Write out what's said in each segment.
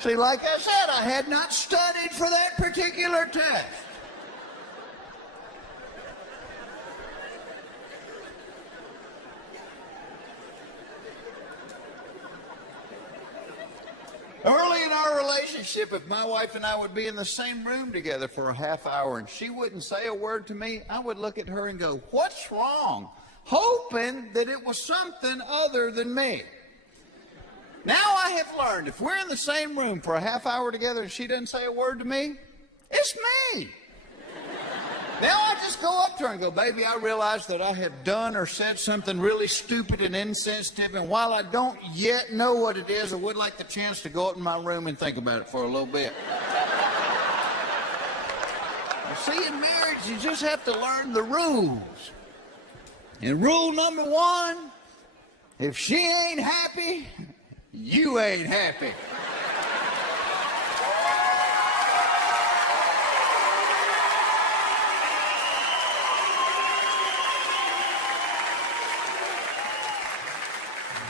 See, like I said, I had not studied for that particular test. Early in our relationship, if my wife and I would be in the same room together for a half hour and she wouldn't say a word to me, I would look at her and go, "What's wrong?" Hoping that it was something other than me. Now I have learned, if we're in the same room for a half hour together and she doesn't say a word to me, it's me. Now I just go up to her and go, "Baby, I realize that I have done or said something really stupid and insensitive, and while I don't yet know what it is, I would like the chance to go up in my room and think about it for a little bit." See, in marriage, you just have to learn the rules. And rule number one, if she ain't happy, you ain't happy.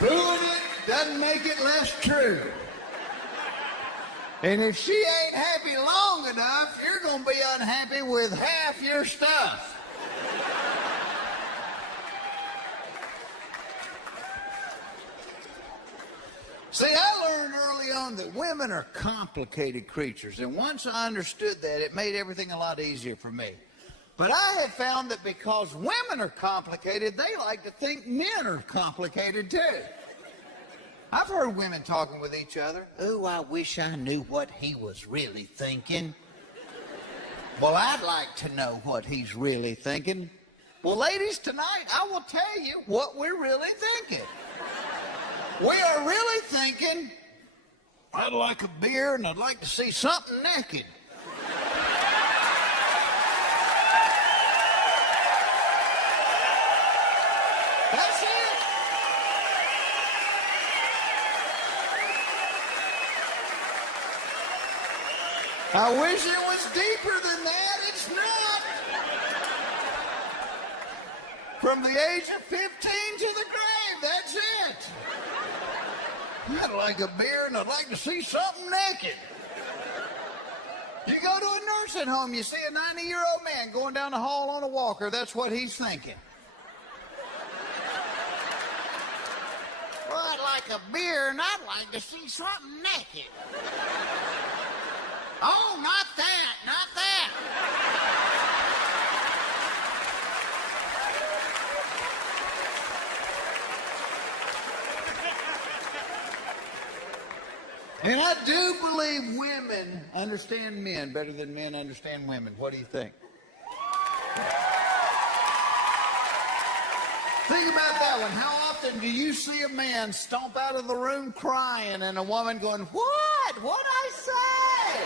Booing it doesn't make it less true. And if she ain't happy long enough, you're going to be unhappy with half your stuff. See, I learned early on that women are complicated creatures, and once I understood that, it made everything a lot easier for me. But I have found that because women are complicated, they like to think men are complicated too. I've heard women talking with each other. "Oh, I wish I knew what he was really thinking." Well, I'd like to know what he's really thinking. Well, ladies, tonight I will tell you what we're really thinking. We are really thinking, "I'd like a beer and I'd like to see something naked." That's it. I wish it was deeper than that. It's not. From the age of 15 to the grave, that's it. I'd like a beer and I'd like to see something naked. You go to a nursing home, you see a 90-year-old man going down the hall on a walker, that's what he's thinking. "Well, I'd like a beer and I'd like to see something naked." "Oh, not that, not that." And I do believe women understand men better than men understand women. What do you think? Think about that one. How often do you see a man stomp out of the room crying and a woman going, "What? What'd I say?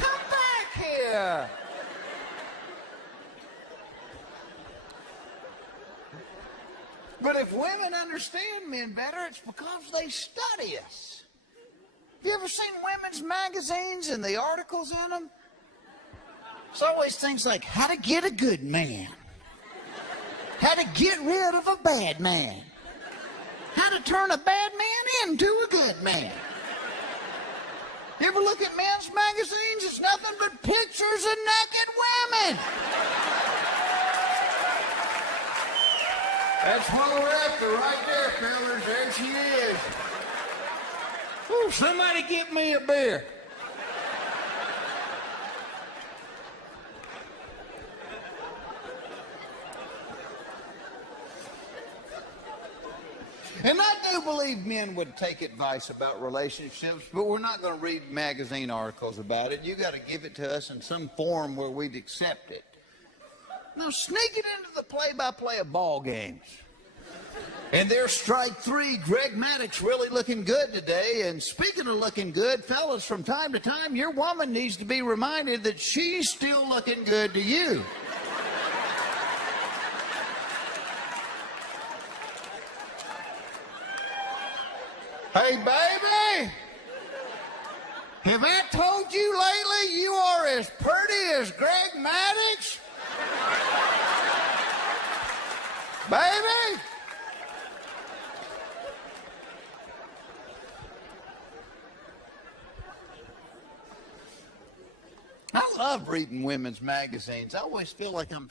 Come back here." But if women understand men better, it's because they study us. Have you ever seen women's magazines and the articles in them? It's always things like how to get a good man, how to get rid of a bad man, how to turn a bad man into a good man. You ever look at men's magazines? It's nothing but pictures of naked women. That's what we're after right there, fellas. There she is. Ooh, somebody get me a beer. And I do believe men would take advice about relationships, but we're not going to read magazine articles about it. You got to give it to us in some form where we'd accept it. Now, sneak it into the play-by-play of ball games. And there's strike three. Greg Maddox really looking good today. And speaking of looking good, fellas, from time to time, your woman needs to be reminded that she's still looking good to you. Hey, baby, have I told you lately you are as pretty as Greg Maddox? Baby? love reading women's magazines. I always feel like I'm